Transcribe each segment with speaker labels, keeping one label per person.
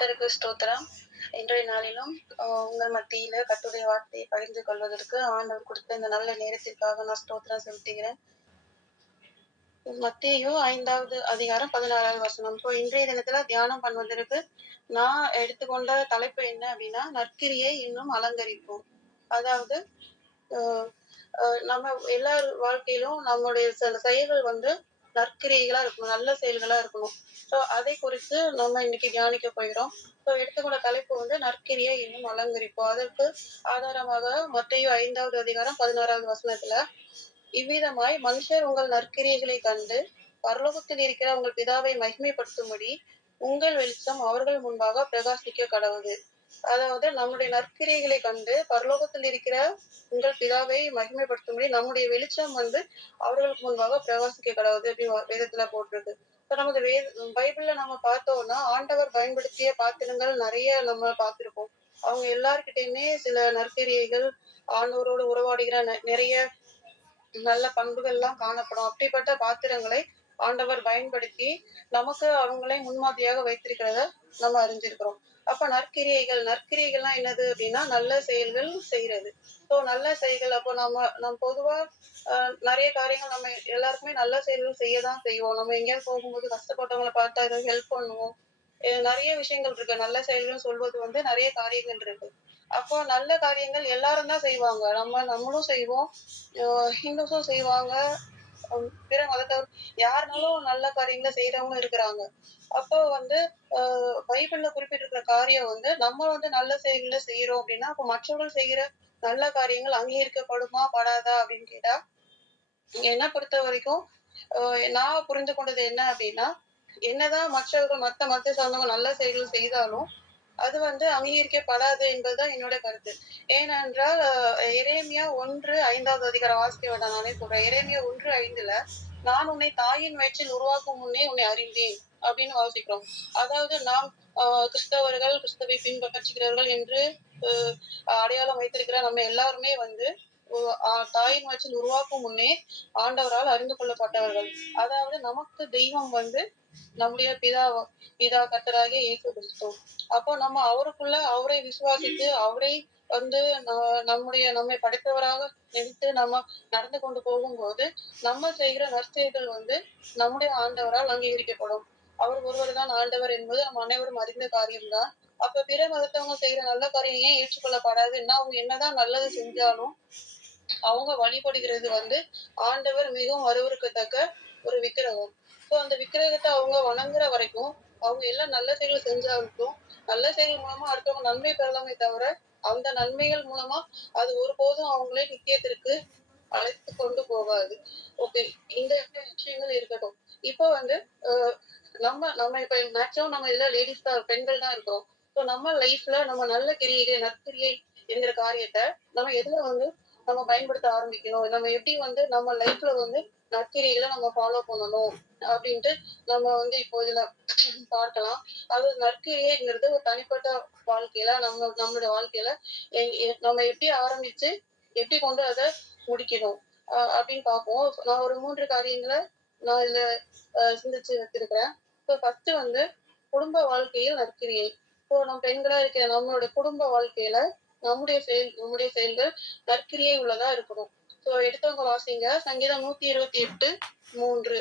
Speaker 1: கர்த்தருக்கு ஸ்தோத்திரம். இன்றைய நாளிலும் ஆஹ் உங்கள் மத்தியில கத்துடைய வார்த்தையை பகிர்ந்து கொள்வதற்கு ஆண்டவர் கொடுத்த இந்த நல்ல நேரத்திற்காக நான் ஸ்தோத்திரம் செலுத்துகிறேன். மத்தியோ ஐந்தாவது அதிகாரம் பதினாறாவது வசனம். ஸோ இன்றைய தினத்துல தியானம் பண்ணுவதற்கு நான் எடுத்துக்கொண்ட தலைப்பு என்ன அப்படின்னா நற்கிரியை இன்னும் அலங்கரிப்போம். அதாவது ஆஹ் நம்ம எல்லார் வாழ்க்கையிலும் நம்மளுடைய சில செயல்கள் வந்து நற்கிரியைகளா இருக்கணும் நல்ல செயல்களா இருக்கணும் ஸோ அதை குறித்து நம்ம இன்னைக்கு தியானிக்க போகிறோம். ஸோ எடுத்துக்கொண்ட தலைப்பு வந்து நற்கிரியை இன்னும் அலங்கரிப்போம். அதற்கு ஆதாரமாக மத்தையும் ஐந்தாவது அதிகாரம் பதினாறாவது வசனத்துல இவ்விதமாய் மனுஷர் உங்கள் நற்கிரியைகளை கண்டு பரலோகத்தில் இருக்கிற உங்கள் பிதாவை மகிமைப்படுத்தும்படி உங்கள் வெளிச்சம் அவர்கள் முன்பாக பிரகாசிக்க கடவுது. அதாவது நம்முடைய நற்கிரிகளை கண்டு பரலோகத்தில் இருக்கிற உங்கள் பிதாவை மகிமைப்படுத்தும்படி நம்முடைய வெளிச்சம் வந்து அவர்களுக்கு முன்பாக பிரகாசிக்க கடவுது அப்படின்னு வேதத்துல போட்டிருக்கு. இப்ப நமது வே பைபிள்ல நம்ம பார்த்தோம்னா ஆண்டவர் பயன்படுத்திய பாத்திரங்கள் நிறைய நம்ம பார்த்திருப்போம். அவங்க எல்லார்கிட்டயுமே சில நற்கிரியைகள் ஆண்டவரோடு உறவாடுகிற நெ- நிறைய நல்ல பண்புகள்லாம் காணப்படும். அப்படிப்பட்ட பாத்திரங்களை ஆண்டவர் பயன்படுத்தி நமக்கு அவங்களை முன்மாதிரியாக வைத்திருக்கிறத நம்ம அறிஞ்சிருக்கிறோம். அப்ப நற்கிரியைகள் நற்கிரியைகள்லாம் என்னது அப்படின்னா நல்ல செயல்கள் செய்யறது ஸோ நல்ல செயல்கள் அப்போ நம்ம நம்ம பொதுவா நிறைய காரியங்கள் நம்ம எல்லாருக்குமே நல்ல செயல்கள் செய்ய தான் செய்வோம். நம்ம எங்கேயாவது போகும்போது கஷ்டப்பட்டவங்களை பார்த்தா ஏதாவது ஹெல்ப் பண்ணுவோம். அஹ் நிறைய விஷயங்கள் இருக்கு. நல்ல செயல்கள் சொல்வது வந்து நிறைய காரியங்கள் இருக்கு. அப்போ நல்ல காரியங்கள் எல்லாரும் தான் செய்வாங்க. நம்ம நம்மளும் செய்வோம். ஹிந்துஸும் செய்வாங்க. பிற மதத்தவர் யாருனாலும் நல்ல காரியங்களை செய்யறவங்க இருக்கிறாங்க. அப்போ வந்து ஆஹ் பைபிள்ல குறிப்பிட்டிருக்கிற காரியம் வந்து நம்ம வந்து நல்ல செயல்களை செய்யறோம் அப்படின்னா அப்போ மற்றவர்கள் செய்கிற நல்ல காரியங்கள் அங்கீகரிக்கப்படுமா படாதா அப்படின்னு கேட்டா என்ன பொறுத்த வரைக்கும் நான் புரிந்து கொண்டது என்ன அப்படின்னா என்னதான் மற்றவர்கள் மத்த மத்த சார்ந்தவங்க நல்ல செயல்கள் செய்தாலும் அது வந்து அங்கீகரிக்கப்படாது என்பதுதான் என்னோட கருத்து. ஏனென்றால் இறைமையா ஒன்று ஐந்தாவது அதிகாரம் வாசிக்க நானே சொல்றேன். இறைமையா ஒன்று ஐந்துல நான் உன்னை தாயின் வயிற்றில் உருவாக்கும் முன்னே உன்னை அறிந்தேன் அப்படின்னு வாசிக்கிறோம். அதாவது நாம் கிறிஸ்தவர்கள் கிறிஸ்தவை பின்பற்றுகிறவர்கள் என்று அடையாளம் வைத்திருக்கிற நம்ம எல்லாருமே வந்து தாயின் வயிற்றில் உருவாக்கும் முன்னே ஆண்டவரால் அறிந்து கொள்ளப்பட்டவர்கள். அதாவது நமக்கு தெய்வம் வந்து நம்முடைய பிதா பிதா கர்த்தராகிய இயேசு கிறிஸ்து. அப்போ நம்ம அவருக்குள்ள அவரை விசுவாசித்து அவரை வந்து நம்முடைய நம்மை படைத்தவராக நினைத்து நம்ம நடந்து கொண்டு போகும்போது நம்ம செய்கிற நற்செய்கள் வந்து நம்முடைய ஆண்டவரால் அங்கீகரிக்கப்படும். அவர் ஒருவர் தான் ஆண்டவர் என்பது நம்ம அனைவரும் அறிந்த காரியம்தான். அப்ப பிற மதத்தவங்க செய்யற நல்ல காரியம் ஏன் ஏற்றுக்கொள்ளப்படாதுன்னா அவங்க என்னதான் நல்லது செஞ்சாலும் அவங்க வழிபடுகிறது வந்து ஆண்டவர் மிகவும் அருவருக்கத்தக்க ஒரு விக்கிரகம். ஸோ அந்த விக்கிரகத்தை அவங்க வணங்குற வரைக்கும் அவங்க எல்லாம் நல்ல செயல் செஞ்சாலும் நல்ல செயல் மூலமா அடுத்தவங்க நன்மை பெறலாமே தவிர அந்த நன்மைகள் மூலமா அது ஒருபோதும் அவங்களே நித்தியத்திற்கு அழைத்து கொண்டு போகாது. ஓகே இந்த விஷயங்கள் இருக்கட்டும். இப்போ வந்து நம்ம நம்ம இப்ப மேக்ஸிமம் நம்ம இதுல லேடிஸ் தான் பெண்கள் தான் இருக்கிறோம். ஸோ நம்ம லைஃப்ல நம்ம நல்ல கிரியை நற்கிரியை என்கிற காரியத்தை நம்ம எதுல வந்து நம்ம பயன்படுத்த ஆரம்பிக்கணும்? நம்ம எப்படி வந்து நம்ம லைஃப்ல வந்து நற்கிரிகளை நம்ம ஃபாலோ பண்ணணும் அப்படின்ட்டு நம்ம வந்து இப்போ இதுல பார்க்கலாம். அது நற்கிரியைங்கிறது ஒரு தனிப்பட்ட வாழ்க்கையில நம்ம நம்மளுடைய வாழ்க்கையில எ- நம்ம எப்படி ஆரம்பிச்சு எப்படி கொண்டு அதை முடிக்கணும் அப்படின்னு பார்ப்போம். நான் ஒரு மூன்று காரியங்களை நான் இதுல சிந்திச்சு வச்சிருக்கிறேன். ஸோ ஃபர்ஸ்ட் வந்து குடும்ப வாழ்க்கையில் நற்கிரியை ஸோ நம்ம பெண்களா இருக்கிற நம்மளுடைய குடும்ப வாழ்க்கையில நம்முடைய செயல் நம்முடைய செயல்கள் நற்கிரியை உள்ளதா இருக்கணும். எடுத்தவங்க வாசிங்க சங்கீதம் நூத்தி இருபத்தி எட்டு மூன்று.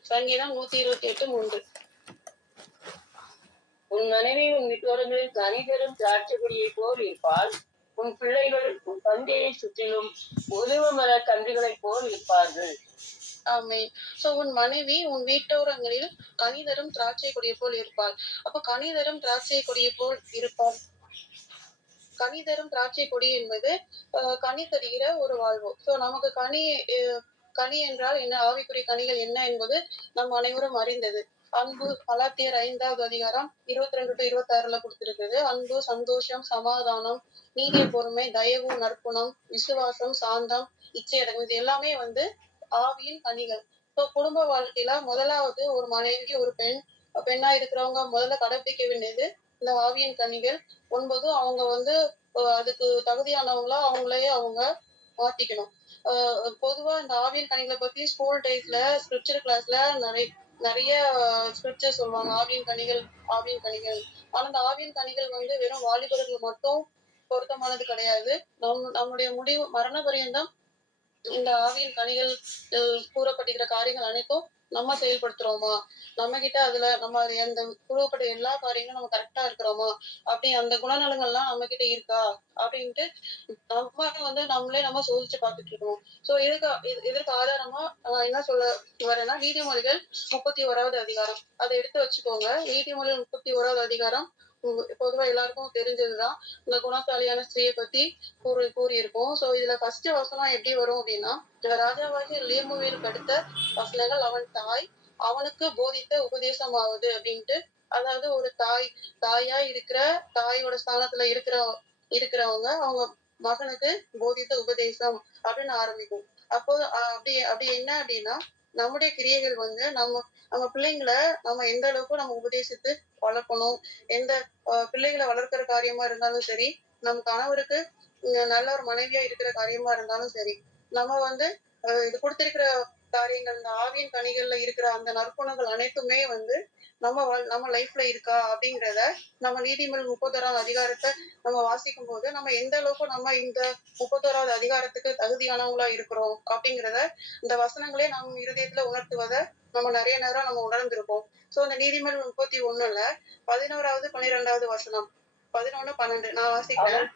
Speaker 1: சங்கீதம் நூத்தி இருபத்தி எட்டு மூன்று.
Speaker 2: உன் மனைவி உன் வீட்டோரங்களில் கனி தரும் திராட்சை கொடியை போல் இருப்பாள். உன் பிள்ளைகள் உன் தந்தையை சுற்றிலும் ஒலிவ மர கன்றுகளைப் போல் இருப்பார்கள்.
Speaker 1: ஆமே சோ உன் மனைவி உன் வீட்டோரங்களில் கனி தரும் திராட்சை கொடியை போல் இருப்பாள். அப்ப கனி தரும் திராட்சை கொடியை போல் இருப்பாள் கனி தரும் திராட்சை கொடி என்பது கனி தருகிற ஒரு வாழ்வு. ஸோ நமக்கு கனி கனி என்றால் என்ன? ஆவிக்குரிய கனிகள் என்ன என்பது நம் அனைவரும் அறிந்தது. அன்பு கலாத்தியர் ஐந்தாவது அதிகாரம் இருபத்தி ரெண்டு டு இருபத்தி ஆறுல கொடுத்திருக்குது அன்பு சந்தோஷம் சமாதானம் நீதிய பொறுமை தயவு நற்குணம் விசுவாசம் சாந்தம் இச்சையடங்கு இது எல்லாமே வந்து ஆவியின் கனிகள். ஸோ குடும்ப வாழ்க்கையில முதலாவது ஒரு மனைவி ஒரு பெண் பெண்ணா இருக்கிறவங்க முதல்ல கடைபிடிக்க வேண்டியது இந்த ஆவியின் கனிகள் ஒன்பது அவங்க வந்து அதுக்கு தகுதியானவங்களா அவங்களையே அவங்க மாத்திக்கணும். ஆஹ் பொதுவா இந்த ஆவியன் கணிகளை பத்தி ஸ்கூல் டேஸ்ல ஸ்கிரிப்சர் கிளாஸ்ல நிறைய நிறைய ஸ்கிரிப்சர் சொல்லுவாங்க. ஆவியின் கனிகள் ஆவியின் கனிகள். ஆனா அந்த ஆவியின் கனிகள் வந்து வெறும் வாலிபர்கள் மட்டும் பொருத்தமானது கிடையாது. நம் நம்முடைய முடிவு மரண பரியந்தம் இந்த ஆவியின் கனிகள் கூறப்பட்டிருக்கிற காரியங்கள் அனைத்தும் நம்ம செயல்படுத்துறோமா? நம்ம கிட்ட அதுல நம்ம அந்த குழுவப்பட்ட எல்லா காரியங்களும் நம்ம கரெக்டா இருக்கிறோமா? அப்படி அந்த குணநலங்கள்லாம் நம்ம கிட்ட இருக்கா? அப்படின்ட்டு நம்ம வந்து நம்மளே நம்ம சோதிச்சு பார்த்துட்டு இருக்கோம். சோ இதுக்கு இதற்கு ஆதாரமா நான் என்ன சொல்ல வரேன்னா நீதிமொழிகள் முப்பத்தி ஓராவது அதிகாரம். அதை எடுத்து வச்சுக்கோங்க. நீதிமொழிகள் முப்பத்தி ஓராவது அதிகாரம் பொதுவா எல்லாருக்கும் தெரிஞ்சதுதான். இந்த குணசாலியான ஸ்திரியை பத்தி கூறி கூறியிருக்கோம் சோ இதுல ஃபர்ஸ்ட் வசனம் எப்படி வரும் அப்படின்னா ராஜாவாகிய லேமுவேலுக்கு அடுத்த வசனங்கள் அவன் தாய் அவனுக்கு போதித்த உபதேசமாவது அப்படின்ட்டு அதாவது ஒரு தாய் தாயா இருக்கிற தாயோட ஸ்தானத்துல இருக்கிற இருக்கிறவங்க அவங்க மகனுக்கு போதித்த உபதேசம் அப்படின்னு ஆரம்பிக்கும். அப்போ அஹ், அப்படி அப்படி என்ன அப்படின்னா நம்முடைய கிரியைகள் வந்து நம்ம நம்ம பிள்ளைங்களை நம்ம எந்த அளவுக்கு நம்ம உபதேசித்து வளர்க்கணும் எந்த பிள்ளைகளை வளர்க்கிற காரியமா இருந்தாலும் சரி நம் கணவருக்கு நல்ல ஒரு மனைவியா இருக்கிற காரியமா இருந்தாலும் சரி நம்ம வந்து இது கொடுத்திருக்கிற காரியங்கள் இந்த ஆவியின் கனிகள்ல இருக்கிற அந்த நற்குணங்கள் அனைத்துமே வந்து நம்ம நம்ம லைஃப்ல இருக்கா அப்படிங்கிறத நம்ம நீதிமொழி முப்பத்தோராவது அதிகாரத்தை நம்ம வாசிக்கும் போது நம்ம எந்த அளவுக்கு நம்ம இந்த முப்பத்தோராவது அதிகாரத்துக்கு தகுதியானவங்களா இருக்கிறோம் அப்படிங்கிறத இந்த வசனங்களே நம் இருதயத்துல உணர்த்துவதை நம்ம நிறைய நேரம் நம்ம உணர்ந்திருப்போம். சோ இந்த நீதிமொழி முப்பத்தி ஒண்ணுல பதினோராவது பன்னிரெண்டாவது வசனம். பதினொன்னு பன்னெண்டு. நான் வாசிக்கிறேன்.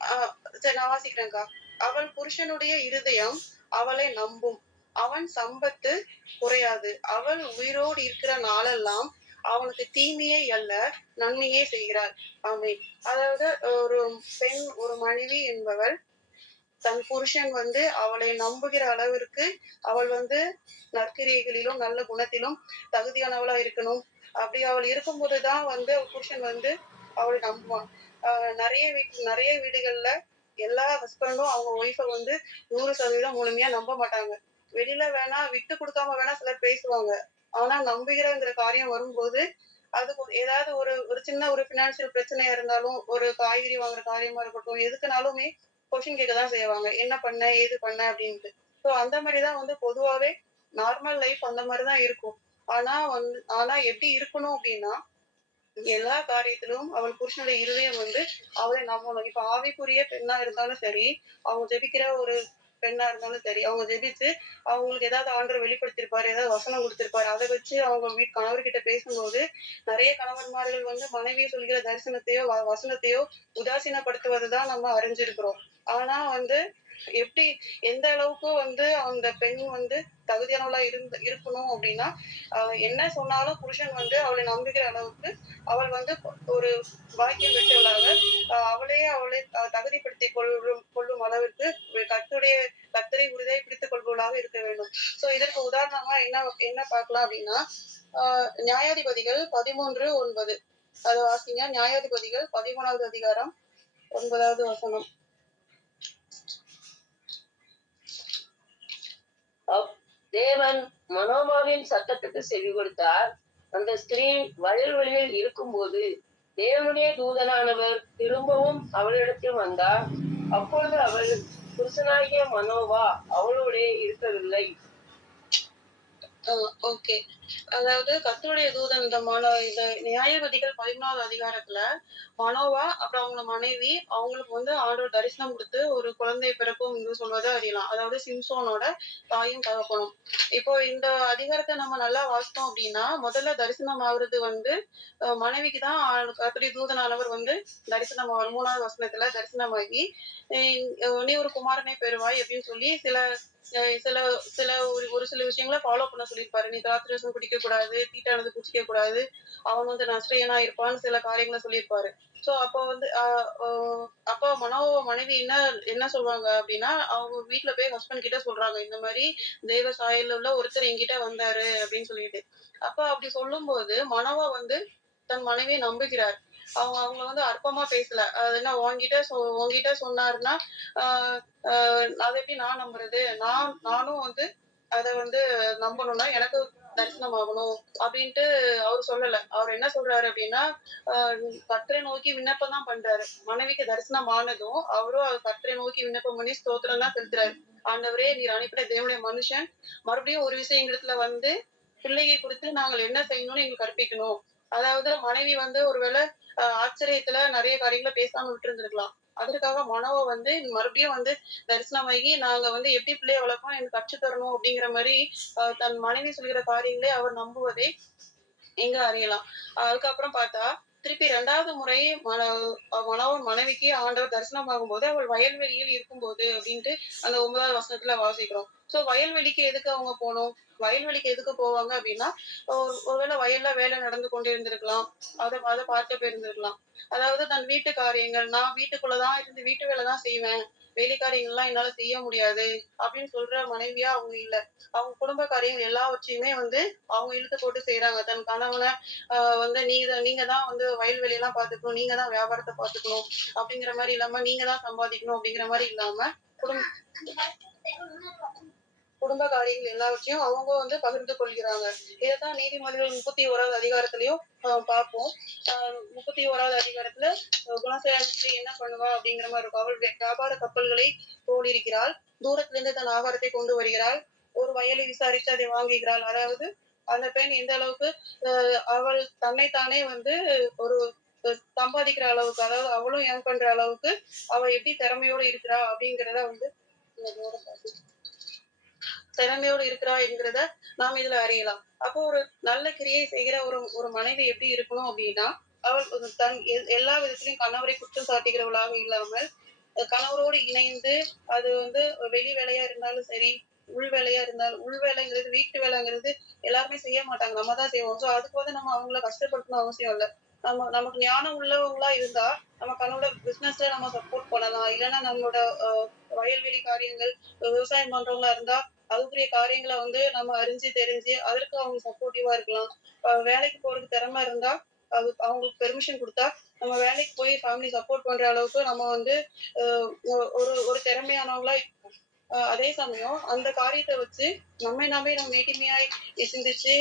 Speaker 1: ஆஹ் சரி நான் வாசிக்கிறேன்க்கா. அவள் புருஷனுடைய இருதயம் அவளை நம்பும். அவன் சம்பத்து குறையாது. அவள் உயிரோடு இருக்கிற நாளெல்லாம் அவனுக்கு தீமையை அல்ல நன்மையே செய்கிறாள். ஆமை அதாவது ஒரு பெண் ஒரு மனைவி என்பவள் தன் புருஷன் வந்து அவளை நம்புகிற அளவிற்கு அவள் வந்து நற்கிரியைகளிலும் நல்ல குணத்திலும் தகுதியானவளா இருக்கணும். அப்படி அவள் இருக்கும்போதுதான் வந்து புருஷன் வந்து அவளை நம்புவான். நிறைய வீட்டு நிறைய வீடுகள்ல எல்லா ஹஸ்பண்டும் அவங்க ஒய்ஃபை வந்து நூறு சதவீதம் முழுமையா நம்ப மாட்டாங்க. வெளியில வேணா விட்டு கொடுக்காம வேணா சிலர் பேசுவாங்க. ஆனா நம்புகிறங்கிற காரியம் வரும்போது அது ஏதாவது ஒரு ஒரு சின்ன ஒரு பினான்சியல் பிரச்சனையா இருந்தாலும் ஒரு காய்கறி வாங்குற காரியமா இருக்கட்டும் எதுக்குனாலுமே கொஸ்டின் கேட்க தான் செய்வாங்க. என்ன பண்ண ஏது பண்ண அப்படின்ட்டு. ஸோ அந்த மாதிரிதான் வந்து பொதுவாவே நார்மல் லைஃப் அந்த மாதிரிதான் இருக்கும். ஆனா வந்து ஆனா எப்படி இருக்கணும் அப்படின்னா எல்லா காரியத்திலும் அவள் புருஷனுடைய இருதயம் வந்து அவளை நம்பணும். இப்ப ஆவிக்குரிய பெண்ணா இருந்தாலும் சரி அவங்க ஜெபிக்கிற ஒரு பெண்ணா இருந்தாலும் சரி அவங்க ஜெபிச்சு அவங்களுக்கு ஏதாவது ஆண்டவர் வெளிப்படுத்திருப்பாரு ஏதாவது வசனம் கொடுத்திருப்பாரு அதை வச்சு அவங்க வீட் கணவர்கிட்ட பேசும்போது நிறைய கணவன்மார்கள் வந்து மனைவியை சொல்கிற தரிசனத்தையோ வசனத்தையோ உதாசீனப்படுத்துவதுதான் நம்ம அறிஞ்சிருக்கிறோம். ஆனா வந்து எப்படி எந்த அளவுக்கு வந்து அந்த பெண் வந்து தகுதியானவளா இருந்து இருக்கணும் அப்படின்னா என்ன சொன்னாலும் புருஷன் வந்து அவளை நம்புகிற அளவுக்கு அவள் வந்து ஒரு வாக்கியம் பெற்றவளாக ஆஹ் அவளையே அவளை தகுதிப்படுத்தி கொள்ளும் கொள்ளும் அளவிற்கு கத்துடைய கத்தரை உறுதியை பிடித்துக் கொள்பவளாக இருக்க வேண்டும். சோ இதற்கு உதாரணமா என்ன என்ன பார்க்கலாம் அப்படின்னா ஆஹ் நியாயாதிபதிகள் பதிமூன்று ஒன்பது. அதை வாசிங்க. நியாயாதிபதிகள் பதிமூணாவது அதிகாரம் ஒன்பதாவது வசனம்.
Speaker 2: தேவன் மனோபாவின் சத்தத்துக்கு செவி கொடுத்தார். அந்த ஸ்திரீ வயல்வெளியில் இருக்கும்போது தேவனுடைய தூதனானவர் திரும்பவும் அவளிடத்தில் வந்தார். அப்பொழுது அவள் புருஷனாகிய மனோவா அவளோடே இருக்கவில்லை.
Speaker 1: ஓகே அதாவது கர்த்தருடைய தூதன் இந்த மனோ இந்த நியாயபதிகள் பதிமூணாவது அதிகாரத்துல மனோவா அப்புறம் அவங்க மனைவி அவங்களுக்கு வந்து ஆண்டோர் தரிசனம் கொடுத்து ஒரு குழந்தை பிறக்கும் என்று சொல்வதை அறியலாம். அதாவது சிம்சோனோட தாயும் தகப்பனும். இப்போ இந்த அதிகாரத்தை நம்ம நல்லா வாசித்தோம் அப்படின்னா முதல்ல தரிசனம் ஆகுறது வந்து மனைவிக்கு தான் கர்த்தருடைய தூதனானவர் வந்து தரிசனம் ஆவார். மூணாவது வசனத்துல தரிசனமாகி அஹ் நீ ஒரு குமாரனை பெறுவாய் அப்படின்னு சொல்லி சில அஹ் சில சில ஒரு ஒரு சில விஷயங்களை ஃபாலோ பண்ண சொல்லியிருப்பாரு நீ திராட்சரசம் குடிக்க கூடாது தீட்டானது குடிக்க கூடாது அவன் வந்து நஷ்டையனா இருப்பான்னு சில காரியங்களை சொல்லியிருப்பாரு. சோ அப்போ வந்து ஆஹ் ஆஹ் மனோ மனைவி என்ன என்ன சொல்றாங்க அப்படின்னா அவங்க வீட்டுல போய் ஹஸ்பண்ட் கிட்ட சொல்றாங்க இந்த மாதிரி தெய்வ சாயல்ல உள்ள ஒருத்தர் என்கிட்ட வந்தாரு அப்படின்னு சொல்லிட்டு. அப்ப அப்படி சொல்லும்போது மனவா வந்து தன் மனைவியை நம்புகிறார். அவங்க அவங்க வந்து அற்பமா பேசல. அது என்ன உன்கிட்ட சொ உன்கிட்ட சொன்னாருன்னா ஆஹ் அதை எப்படி நான் நம்புறது? நான் நானும் வந்து அதை வந்து நம்பணும்னா எனக்கு தரிசனம் ஆகணும் அப்படின்ட்டு அவர் சொல்லல. அவர் என்ன சொல்றாரு அப்படின்னா ஆஹ் நோக்கி விண்ணப்பம் தான் பண்றாரு. மனைவிக்கு தரிசனம் ஆனதும் அவரும் அவர் கத்தரை நோக்கி விண்ணப்பம் பண்ணி ஸ்தோத்திரம் தான் செலுத்துறாரு. ஆண்டவரே நீர் அனுப்பின தேவனுடைய மனுஷன் மறுபடியும் ஒரு விஷயம் எங்களுக்கு வந்து பிள்ளையை குறித்து நாங்கள் என்ன செய்யணும்னு எங்களுக்கு கற்பிக்கணும். அதாவது மனைவி வந்து ஒருவேளை ஆஹ் ஆச்சரியத்துல நிறைய காரியங்களை பேசாம விட்டு இருந்திருக்கலாம் அதற்காக மனோவை வந்து மறுபடியும் வந்து தரிசனமாகி நாங்க வந்து எப்படி பிள்ளைய வளர்க்கணும் எனக்கு கற்று தரணும் அப்படிங்கிற மாதிரி தன் மனைவி சொல்கிற காரியங்களே அவர் நம்புவதை எங்க அறியலாம். அதுக்கப்புறம் பார்த்தா திருப்பி இரண்டாவது முறை மன மனவன் மனைவிக்கு ஆண்டவர் தரிசனமாகும் போது அவள் வயல்வெளியில் இருக்கும்போது அப்படின்ட்டு அந்த ஒன்பதாவது வசனத்துல வாசிக்கிறோம். சோ வயல்வெளிக்கு எதுக்கு அவங்க போகணும் வயல்வெளிக்கு எதுக்கு போவாங்க அப்படின்னா ஒரு ஒருவேளை வயல்ல வேலை நடந்து கொண்டே இருந்திருக்கலாம். அதை அதை பார்க்க போயிருந்திருக்கலாம். அதாவது தன் வீட்டு காரியங்கள் நான் வீட்டுக்குள்ளதான் இருந்து வீட்டு வேலை தான் செய்வேன். வெளி என்னால செய்ய முடியாது அப்படின்னு சொல்ற மனைவியா அவங்க இல்ல. அவங்க குடும்ப காரியங்கள் எல்லாவற்றையுமே வந்து அவங்க இழுத்து போட்டு செய்யறாங்க தன் கணவனை ஆஹ் வந்து நீ நீங்க தான் வந்து வயல்வெளி எல்லாம் பாத்துக்கணும் நீங்க தான் வியாபாரத்தை பாத்துக்கணும் அப்படிங்கிற மாதிரி இல்லாம நீங்க தான் சம்பாதிக்கணும் அப்படிங்கிற மாதிரி இல்லாம குடும்ப குடும்ப காரியங்கள் எல்லாவற்றையும் அவங்க வந்து பகிர்ந்து கொள்கிறாங்க. இதைத்தான் நீதிமன்றங்கள் முப்பத்தி ஓராவது அதிகாரத்திலையும் பார்ப்போம். ஆஹ் முப்பத்தி ஓராவது அதிகாரத்துல ஆஹ் என்ன பண்ணுவா அப்படிங்கிற மாதிரி இருக்கும். அவள் வியாபார கப்பல்களை போலிருக்கிறாள் தூரத்துல இருந்து தன் ஆகாரத்தை கொண்டு வருகிறாள். ஒரு வயலை விசாரித்து அதை வாங்குகிறாள். அதாவது அந்த பெண் எந்த அளவுக்கு அவள் தன்னைத்தானே வந்து ஒரு சம்பாதிக்கிற அளவுக்கு அதாவது அவளும் ஏன் பண்ற அளவுக்கு அவ எப்படி திறமையோட இருக்கிறா அப்படிங்கிறத வந்து இந்த பார்த்து. திறமையோடு இருக்கிறா என்கிறத நாம் இதுல அறியலாம். அப்போ ஒரு நல்ல கிரியை செய்கிற ஒரு ஒரு மனைவி எப்படி இருக்கணும் அப்படின்னா அவள் தன் எ- எல்லா விதத்திலையும் கணவரை குற்றம் சாட்டுகிறவளாக இல்லாமல் கணவரோடு இணைந்து அது வந்து வெளி வேலையா இருந்தாலும் சரி உள் வேலையா இருந்தாலும் உள் வேலைங்கிறது வீட்டு வேலைங்கிறது எல்லாருமே செய்ய மாட்டாங்க. நம்ம தான் செய்வோம். ஸோ அதுக்கு வந்து நம்ம அவங்கள கஷ்டப்படுத்தணும் அவசியம் இல்லை. நம்ம நமக்கு ஞானம் உள்ளவங்களா இருந்தா நம்ம கண்ணோட பிசினஸ்ல நம்ம சப்போர்ட் பண்ணலாம். இல்லைன்னா நம்மளோட வயல்வெளி காரியங்கள் விவசாயம் பண்றவங்களா இருந்தா அதுக்குரிய காரியங்களை வந்து நம்ம அறிஞ்சு தெரிஞ்சு அதற்கு அவங்க சப்போர்ட்டிவா இருக்கலாம். வேலைக்கு போறதுக்கு திறமை இருந்தா அது அவங்களுக்கு பெர்மிஷன் கொடுத்தா நம்ம வேலைக்கு போய் ஃபேமிலி சப்போர்ட் பண்ற அளவுக்கு நம்ம வந்து ஒரு ஒரு திறமையானவங்களா அதே சமயம் அந்த காரியத்தை வச்சு நம்மை நாமே நம்ம நேட்டிமையாய் சிந்திச்சு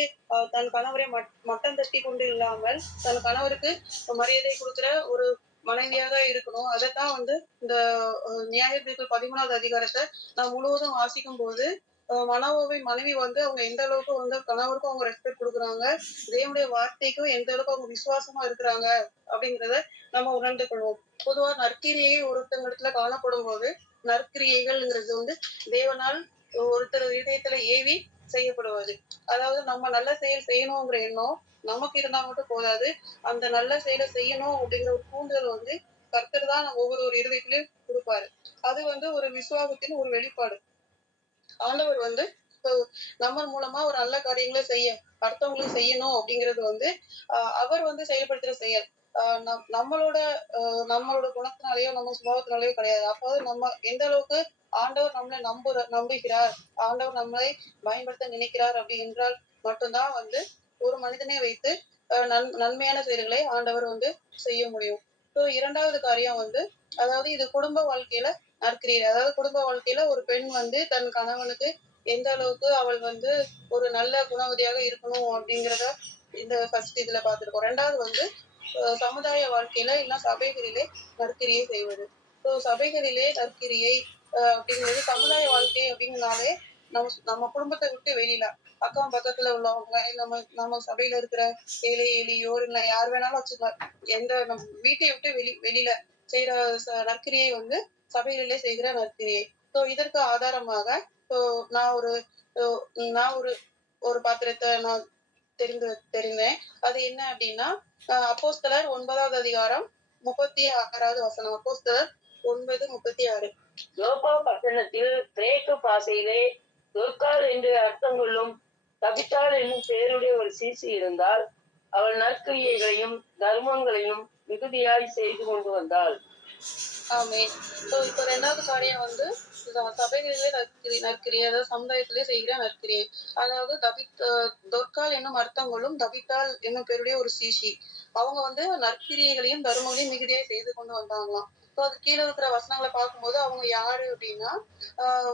Speaker 1: தன் கணவரை மட்- மட்டம் தட்டி கொண்டு இல்லாமல் தன் கணவருக்கு மரியாதை கொடுக்குற ஒரு மனைவியாக இருக்கணும். அதைத்தான் வந்து இந்த அஹ், பதிமூணாவது அதிகாரத்தை நான் முழுவதும் வாசிக்கும் போது அஹ், மனோவை மனைவி வந்து அவங்க எந்த அளவுக்கு வந்து கணவருக்கும் அவங்க ரெஸ்பெக்ட் கொடுக்குறாங்க தேவனுடைய வார்த்தைக்கும் எந்த அளவுக்கு அவங்க விசுவாசமா இருக்கிறாங்க அப்படிங்கிறத நம்ம உணர்ந்து கொள்வோம். பொதுவா நற்கிரியை ஒருத்தங்கிடத்துல காணப்படும் போது நற்கிரியைகள்ங்கிறது வந்து தேவனால் ஒருத்தர் இதயத்துல ஏவி செய்யப்படுவது. அதாவது நம்ம நல்ல செயல் செய்யணுங்கிற எண்ணம் நமக்கு இருந்தா மட்டும் போதாது. அந்த நல்ல செயலை செய்யணும் அப்படிங்கிற ஒரு தூண்டுதல் வந்து கர்த்தர் தான் ஒவ்வொரு ஒரு இருதயத்திலையும் கொடுப்பாரு. அது வந்து ஒரு விசுவாசத்தின் ஒரு வெளிப்பாடு. ஆண்டவர் வந்து நம்ம மூலமா ஒரு நல்ல காரியங்களை செய்ய அடுத்தவங்களும் செய்யணும் அப்படிங்கிறது வந்து அவர் வந்து செயல்படுத்துற செயல். ஆஹ் நம்- நம்மளோட நம்மளோட குணத்தினாலேயோ நம்ம சுபாவத்தினாலேயோ கிடையாது. அப்போ நம்ம எந்த அளவுக்கு ஆண்டவர் நம்மளை நம்புற நம்புகிறார் ஆண்டவர் நம்மளை பயன்படுத்த நினைக்கிறார் அப்படி என்றால் மட்டும்தான் வந்து ஒரு மனிதனை வைத்து ஆஹ் நன் நன்மையான செயல்களை ஆண்டவர் வந்து செய்ய முடியும். ஸோ இரண்டாவது காரியம் வந்து அதாவது இது குடும்ப வாழ்க்கையில நற்கிரியை அதாவது குடும்ப வாழ்க்கையில ஒரு பெண் வந்து தன் கணவனுக்கு எந்த அளவுக்கு அவள் வந்து ஒரு நல்ல குணவதியாக இருக்கணும் அப்படிங்கிறத இந்த ஃபர்ஸ்ட் இதுல பார்த்துருக்கோம். ரெண்டாவது வந்து சமுதாய வாழ்க்கையில இல்லைன்னா சபைகளிலே நற்கிரியை செய்வது. ஸோ சபைகளிலே நற்கிரியை அப்படிங்கிறது சமுதாய வாழ்க்கை அப்படிங்கனாலே நம்ம நம்ம குடும்பத்தை விட்டு வெளியில அக்கம் பக்கத்துல உள்ளவங்க நம்ம நம்ம சபையில இருக்கிற ஏழை எளியோர் இல்ல யார் வேணாலும் வச்சுக்கலாம். எந்த நம்ம வீட்டை விட்டு வெளி வெளியில செய்யற ச- நற்கிரியை வந்து சபையிலே செய்கிற நற்கிரியை ஸோ இதற்கு ஆதாரமாக ஸோ நான் ஒரு நான் ஒரு ஒரு பாத்திரத்தை நான் தெரிந்து தெரிந்தேன். அது என்ன அப்படின்னா அப்போஸ்தலர் ஒன்பதாவது அதிகாரம் முப்பத்தி ஆறாவது வசனம். அப்போஸ்தலர் ஒன்பது முப்பத்தி ஆறு.
Speaker 2: யோப்பா பட்டணத்தில் கிரேக்க பாசையிலே துர்கால் என்று அர்த்தம் கொள்ளும் தபித்தாள் என்னும் பெயருடைய ஒரு சீசி இருந்தால் அவள் நற்கிரியைகளையும் தர்மங்களையும் மிகுதியாய் செய்து கொண்டு வந்தாள்.
Speaker 1: ஆமே. ஸோ இப்போ ரெண்டாவது காரியம் வந்து இதுதான் சபைகளிலே நற்கிரி நற்கிரியை அதாவது சமுதாயத்திலே செய்கிற நற்கிரியை அதாவது தபித் அஹ் தொற்கால் என்னும் அர்த்தங்களும் தபித்தால் என்னும் பேருடைய ஒரு சீஷி. அவங்க வந்து நற்கிரியைகளையும் தர்மங்களையும் மிகுதியாக செய்து கொண்டு வந்தாங்களாம். ஸோ அது கீழே இருக்கிற வசனங்களை பார்க்கும்போது அவங்க யாரு அப்படின்னா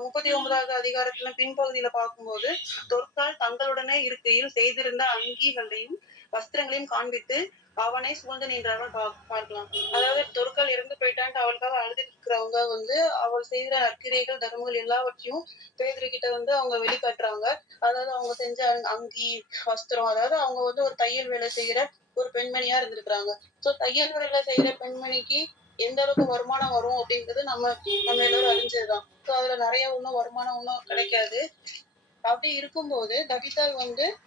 Speaker 1: முப்பத்தி ஒன்பதாவது அதிகாரத்துல பின்பகுதியில பார்க்கும்போது தொற்கால் தங்களுடனே இருக்கையில் செய்திருந்த அங்கிகளையும் வஸ்திரங்களையும் காண்பித்து அவனை சூழ்ந்து நின்றவன் பா- பார்க்கலாம். அதாவது தொற்கள் இறந்து போயிட்டான்ட்டு அவளுக்காக அழுதுட்டு இருக்கிறவங்க வந்து அவள் செய்கிற நற்கிரைகள் தர்மங்கள் எல்லாவற்றையும் பேதுரு கிட்ட வந்து அவங்க வெளிக்காட்டுறாங்க. அதாவது அவங்க செஞ்ச அங்கி வஸ்திரம் அதாவது அவங்க வந்து ஒரு தையல் வேலை செய்யற ஒரு பெண்மணியா இருந்திருக்கிறாங்க. சோ தையல் வேலை செய்யற பெண்மணிக்கு எந்த அளவுக்கு வருமானம் வரும் அப்படிங்கிறது நம்ம நம்ம எல்லாரும் அறிஞ்சதுதான். சோ அதுல நிறைய ஒண்ணும் வருமானம் ஒண்ணும் கிடைக்காது. அப்படி இருக்கும்போது தபிதா வந்து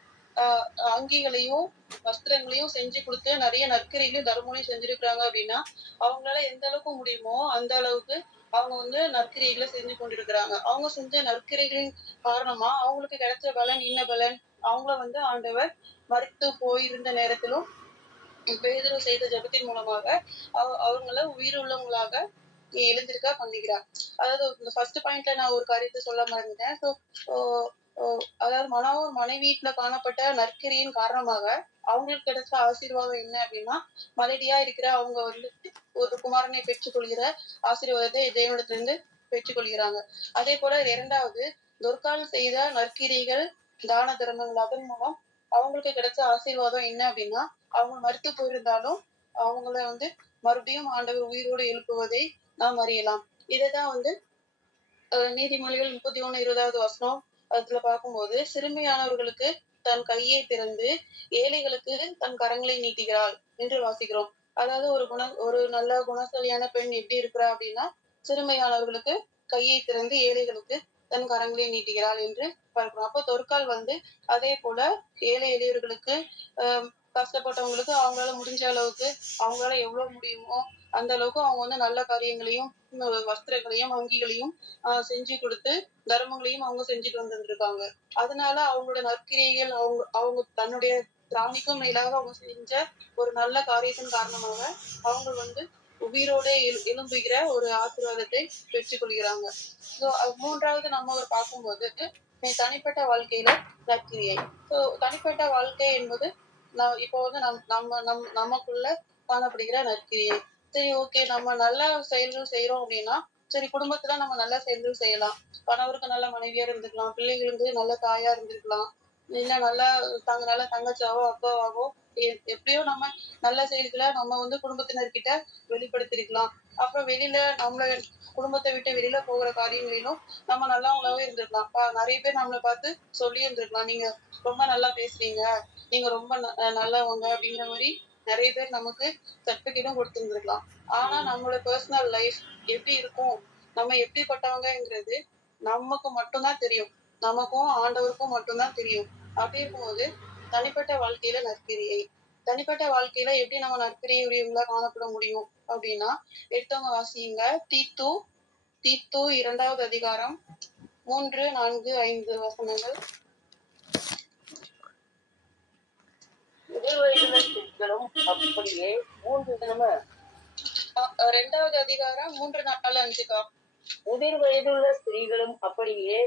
Speaker 1: அங்கிகளையும் வஸ்திரங்களையும் செஞ்சு கொடுத்து நிறைய நற்கரைகளையும் தர்மங்களையும் செஞ்சிருக்கிறாங்க அப்படின்னா அவங்களால எந்த அளவுக்கு முடியுமோ அந்த அளவுக்கு அவங்க வந்து நற்கிரைகளை செஞ்சு கொண்டிருக்கிறாங்க. அவங்க செஞ்ச நற்கிரைகளின் காரணமா அவங்களுக்கு கிடைச்ச பலன் இன்ன பலன் அவங்கள வந்து ஆண்டவர் மறுத்து போயிருந்த நேரத்திலும் பேதுரு செய்த ஜெபத்தின் மூலமாக அவ- அவங்கள உயிருள்ளவங்களாக எழுந்திருக்கா பண்ணிக்கிறார் அதாவது ஃபர்ஸ்ட் பாயிண்ட்ல நான் ஒரு காரியத்தை சொல்ல மறந்துட்டேன். ஸோ அதாவது மனோர் மனைவீட்டுல காணப்பட்ட நற்கிரியின் காரணமாக அவங்களுக்கு கிடைச்ச ஆசீர்வாதம் என்ன அப்படின்னா மலடியா இருக்கிற அவங்க வந்து ஒரு குமாரனை பெற்றுக்கொள்கிற ஆசீர்வாதத்தை தேவனிடத்திலிருந்து பெற்றுக்கொள்கிறாங்க அதே போல இரண்டாவது துர்கால் செய்த நற்கிரிகள் தான தர்மங்கள் அதன் மூலம் அவங்களுக்கு கிடைச்ச ஆசீர்வாதம் என்ன அப்படின்னா அவங்க மறுத்து போயிருந்தாலும் அவங்கள வந்து மறுபடியும் ஆண்டவர் உயிரோடு எழுப்புவதை நாம் அறியலாம். இதைதான் வந்து நீதிமொழிகள் முப்பத்தி ஒண்ணு இருபதாவது வசனம் அதுல பார்க்கும்போது சிறுமியானவர்களுக்கு தன் கையை திறந்து ஏழைகளுக்கு தன் கரங்களை நீட்டுகிறாள் என்று வாசிக்கிறோம். அதாவது ஒரு குண ஒரு நல்ல குணசாலியான பெண் எப்படி இருக்கிறா அப்படின்னா சிறுமையானவர்களுக்கு கையை திறந்து ஏழைகளுக்கு தன் கரங்களை நீட்டுகிறாள் என்று பார்க்கிறோம். அப்போ தொற்கால் வந்து அதே போல ஏழை எளியவர்களுக்கு ஆஹ் கஷ்டப்பட்டவங்களுக்கு அவங்களால முடிஞ்ச அளவுக்கு அவங்களால எவ்வளவு முடியுமோ அந்த அளவுக்கு அவங்க வந்து நல்ல காரியங்களையும் வஸ்திரங்களையும் அங்கிகளையும் ஆஹ் செஞ்சு கொடுத்து தர்மங்களையும் அவங்க செஞ்சுட்டு வந்துருக்காங்க அதனால அவங்களோட நற்கிரியைகள் அவங்க அவங்க தன்னுடைய திராணிக்கும் மேலாக அவங்க செஞ்ச ஒரு நல்ல காரியத்தின் காரணமாக அவங்க வந்து உயிரோட எழு- எழும்புகிற ஒரு ஆசீர்வாதத்தை பெற்றுக்கொள்கிறாங்க ஸோ மூன்றாவது நம்ம ஒரு பார்க்கும்போது தனிப்பட்ட வாழ்க்கையில நற்கிரியை. ஸோ தனிப்பட்ட வாழ்க்கை என்பது இப்போ வந்து நம் நம்ம நம் நமக்குள்ள காணப்படுகிற நற்கிரியை. சரி ஓகே நம்ம நல்ல செயல்கள் செய்யறோம் அப்படின்னா சரி குடும்பத்துல நம்ம நல்ல செயல்கள் செய்யலாம். கணவருக்கு நல்ல மனைவியா இருந்துக்கலாம் பிள்ளைகளுக்கு நல்ல தாயா இருந்திருக்கலாம் இல்ல நல்ல தங்க நல்ல தங்கச்சாவோ அக்காவாவோ எப்படியோ நம்ம நல்ல செயல்களை நம்ம வந்து குடும்பத்தினர்கிட்ட வெளிப்படுத்திருக்கலாம். அப்புறம் வெளியில நம்மள குடும்பத்தை விட்டு வெளியில போகிற காரியங்களிலும் நம்ம நல்லவங்களாவே இருந்திருக்கலாம். பா- நிறைய பேர் நம்மளை பார்த்து சொல்லி இருந்திருக்கலாம் நீங்க ரொம்ப நல்லா பேசுறீங்க நீங்க ரொம்ப ந- நல்லவங்க அப்படிங்கிற மாதிரி நிறைய பேர் நமக்கு சர்டிபிகேட்டும் கொடுத்துருந்துருக்கலாம். ஆனா நம்மளோட பர்சனல் லைஃப் எப்படி இருக்கும்? நம்ம எப்படிப்பட்டவங்கிறது நமக்கு மட்டும்தான் தெரியும். நமக்கும் ஆண்டவருக்கும் மட்டும்தான் தெரியும். அப்படி இருக்கும்போது தனிப்பட்ட வாழ்க்கையில நற்கிரியை தனிப்பட்ட வாழ்க்கையில எப்படி நம்ம நற்கிரியை உரியவங்களா காணப்பட முடியும்? அப்படின்னா எடுத்தவங்க வாசிங்க தீத்து தீத்து இரண்டாவது அதிகாரம் மூன்று நான்கு ஐந்து வசனங்கள்.
Speaker 2: அப்படியே மூன்று தினம
Speaker 1: ரெண்டாவது அதிகாரம் மூன்று நாலு அஞ்சுக்கா
Speaker 2: முதிர் வயதுள்ள ஸ்திரீகளும் அப்படியே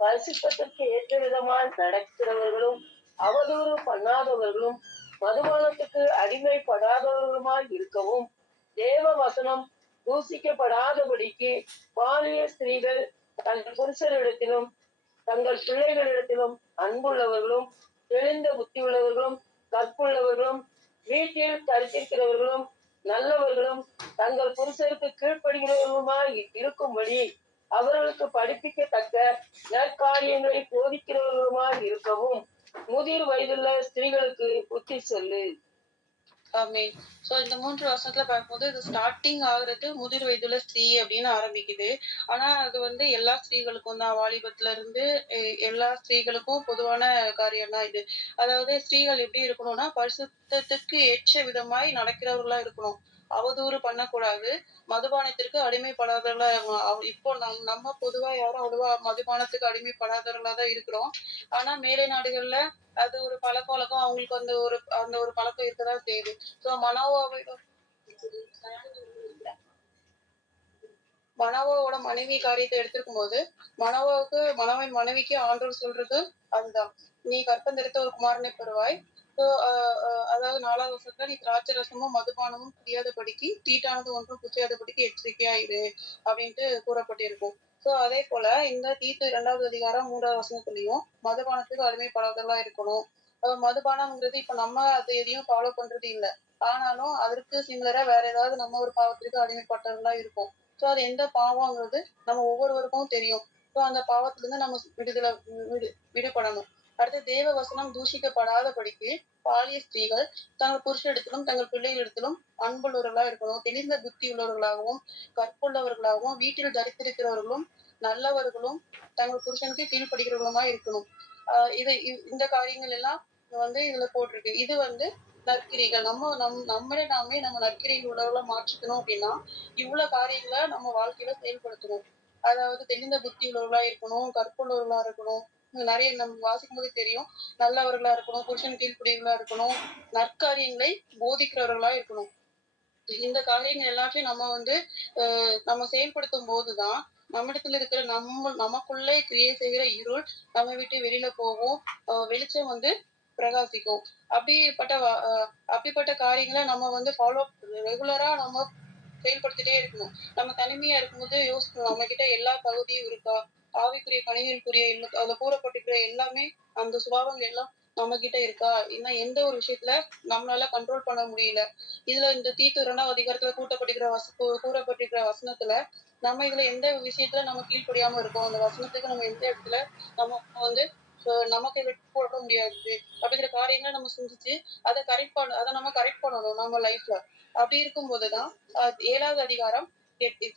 Speaker 2: பரிசுத்தத்திற்கு ஏற்ற விதமாய் நடக்கிறவர்களும் அவதூறு பண்ணாதவர்களும் மதுபானத்துக்கு அடிமைப்படாதவர்களுமாய் இருக்கவும் தேவ வசனம் தூசிக்கப்படாதபடிக்கு பாலிய ஸ்திரீகள் தன் புருஷரிடத்திலும் தங்கள் பிள்ளைகளிடத்திலும் அன்புள்ளவர்களும் தெளிந்த புத்தியுள்ளவர்களும் கற்புள்ளவர்களும் வீட்டில் தரித்திருக்கிறவர்களும் நல்லவர்களும் தங்கள் புருஷருக்கு கீழ்ப்படுகிறவர்களுமாய் இருக்கும்படி அவர்களுக்கு படிப்பிக்கத்தக்க நற்காரியங்களை போதிக்கிறவர்களுமாய் இருக்கவும். முதிர் வயதுள்ள ஸ்திரீகளுக்கு புத்தி சொல்லு.
Speaker 1: சோ இந்த மூன்று வருஷத்துல பார்க்கும்போது இது ஸ்டார்டிங் ஆகுறது முதிர் வயதுல ஸ்திரீ அப்படின்னு ஆரம்பிக்குது. ஆனா அது வந்து எல்லா ஸ்திரீகளுக்கும் தான். வாலிபத்துல இருந்து எல்லா ஸ்திரீகளுக்கும் பொதுவான காரியம் தான் இது. அதாவது ஸ்திரீகள் எப்படி இருக்கணும்னா பரிசுத்தத்துக்கு ஏற்ற விதமாய் நடக்கிறவர்களா இருக்கணும். அவதூறு பண்ணக்கூடாது. மதுபானத்திற்கு அடிமைப்படாதவர்களா இப்போ நம் நம்ம பொதுவா யாரும் அவ்வளவா மதுபானத்துக்கு அடிமைப்படாதவர்களா தான் இருக்கிறோம். ஆனா மேலை நாடுகள்ல அது ஒரு பழக்க வழக்கம். அவங்களுக்கு அந்த ஒரு அந்த ஒரு பழக்கம் இருக்கதான் செய்யுது. ஸோ மனோவை மனோவாவோட மனைவி காரியத்தை எடுத்திருக்கும் போது மனோவாவுக்கு மனோவின் மனைவிக்கு ஆண்டவர் சொல்றது அதுதான். நீ கற்பந்தெடுத்த ஒரு குமாரனை பெறுவாய். Uh, uh, அதாவது நாலாவது வருஷத்துல நீ திராட்சை ரசமும் மதுபானமும் புரியாதபடிக்கு தீட்டானது ஒன்றும் புரியாதபடிக்கு எச்சரிக்கையா இரு அப்படின்ட்டு கூறப்பட்டிருக்கும். சோ அதே போல இந்த தீத்து இரண்டாவது அதிகாரம் மூன்றாவது வசனத்துலயும் மதுபானத்துக்கு அடிமைப்படாதவர்களா இருக்கணும். மதுபானம்ங்கிறது இப்ப நம்ம அது எதையும் ஃபாலோ பண்றது இல்ல. ஆனாலும் அதற்கு சிமிலரா வேற ஏதாவது நம்ம ஒரு பாவத்திற்கு அடிமைப்பட்டவர்களா இருக்கும். சோ அது எந்த பாவம்ங்கிறது நம்ம ஒவ்வொருவருக்கும் தெரியும். சோ அந்த பாவத்துல இருந்து நம்ம விடுதலை விடு விடுபடணும். அடுத்து தேவ வசனம் தூஷிக்கப்படாதபடிக்கு பாலிய ஸ்திரீகள் தங்கள் புருஷனிடத்திலும் தங்கள் பிள்ளைகளிடத்திலும் அன்புள்ளவர்களா இருக்கணும் தெளிந்த புத்தி உள்ளவர்களாகவும் கற்புள்ளவர்களாகவும் வீட்டில் தரித்திருக்கிறவர்களும் நல்லவர்களும் தங்கள் புருஷனுக்கு கீழ்ப்படுகிறவர்களுமா இருக்கணும். ஆஹ் இது இந்த காரியங்கள் எல்லாம் வந்து இதுல போட்டிருக்கு. இது வந்து நற்கிரிகள். நம்ம நம் நம்மளே நாமே நம்ம நற்கிரிகள் உள்ளவர்களா மாற்றிக்கணும் அப்படின்னா இவ்வளவு காரியங்களை நம்ம வாழ்க்கையில செயல்படுத்தணும். அதாவது தெளிந்த புத்தி உள்ளவர்களா இருக்கணும் கற்புள்ளவர்களா இருக்கணும் நிறைய நம்ம வாசிக்கும் போது தெரியும். நல்லவர்களா இருக்கணும் புருஷன் கீழ்ப்படிகளா இருக்கணும் நற்காரியங்களை போதிக்கிறவர்களா இருக்கணும். இந்த காரியங்கள் எல்லாத்தையும் நம்ம வந்து நம்ம செயல்படுத்தும் போதுதான் நம்மிடத்துல இருக்கிற நம்ம நமக்குள்ளே கிரியை செய்கிற இருள் நம்ம விட்டு வெளியில போகும். அஹ் வெளிச்சம் வந்து பிரகாசிக்கும். அப்படிப்பட்ட அஹ் அப்படிப்பட்ட காரியங்களை நம்ம வந்து ஃபாலோ ரெகுலரா நம்ம செயல்படுத்திட்டே இருக்கணும். நம்ம தனிமையா இருக்கும்போது யோசிக்கணும் நம்ம கிட்ட எல்லா தகுதியும் இருக்கா? ஆவிக்குரிய கணிகளுக்குரிய எல்லா அதுல கூறப்பட்டிருக்கிற எல்லாமே அந்த சுபாவங்கள் எல்லாம் நம்ம கிட்ட இருக்கா? இன்னும் எந்த ஒரு விஷயத்துல நம்மளால கண்ட்ரோல் பண்ண முடியல. இதுல இந்த தீத்து இரண்டாம் அதிகாரத்துல கூட்டப்பட்டிருக்கிற வச கூறப்பட்டிருக்கிற வசனத்துல நம்ம இதுல எந்த விஷயத்துல நம்ம கீழ்ப்படியாம இருக்கோம்? அந்த வசனத்துக்கு நம்ம எந்த இடத்துல நம்ம வந்து நமக்கு விட்டு போட முடியாது? அப்படிங்கிற காரியங்களை நம்ம சிந்திச்சு அதை கரெக்ட் பண்ண அதை நம்ம கரெக்ட் பண்ணணும் நம்ம லைஃப்ல அப்படி இருக்கும் போதுதான் ஏழாவது அதிகாரம்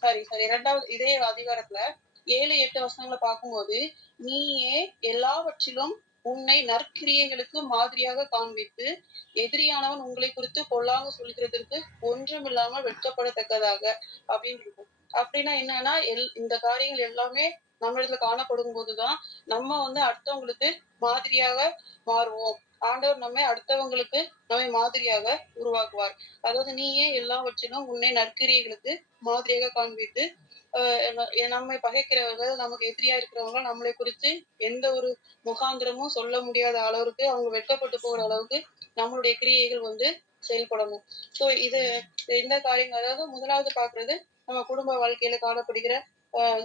Speaker 1: சாரி சாரி இரண்டாவது இதே அதிகாரத்துல ஏழு எட்டு வசனங்களை பார்க்கும்போது நீயே எல்லாவற்றிலும் உன்னை நற்கிரியைகளுக்கு மாதிரியாக காண்பித்து எதிரியானவன் உங்களை குறித்து பொல்லாங்க சொல்கிறதற்கு ஒன்றுமில்லாமல் வெட்கப்படத்தக்கதாக அப்படின்னு இருக்கும். அப்படின்னா என்னன்னா எல் இந்த காரியங்கள் எல்லாமே நம்ம இதுல காணப்படும் போதுதான் நம்ம வந்து அடுத்தவங்களுக்கு மாதிரியாக மாறுவோம். ஆண்டவர் நம்மை அடுத்தவங்களுக்கு நம்மை மாதிரியாக உருவாக்குவார். அதாவது நீயே எல்லாவற்றிலும் உன்னை நற்கிரியைகளுக்கு மாதிரியாக காண்பித்து நம்மை பகைக்கிறவர்கள் நமக்கு எதிரியா இருக்கிறவங்க நம்மளை குறித்து எந்த ஒரு முகாந்திரமும் சொல்ல முடியாத அளவுக்கு அவங்க வெட்கப்பட்டு போகிற அளவுக்கு நம்மளுடைய கிரியைகள் வந்து செயல்படணும். சோ இது இந்த காரியங்கள் அதாவது முதலாவது பாக்குறது நம்ம குடும்ப வாழ்க்கையில காணப்படுகிற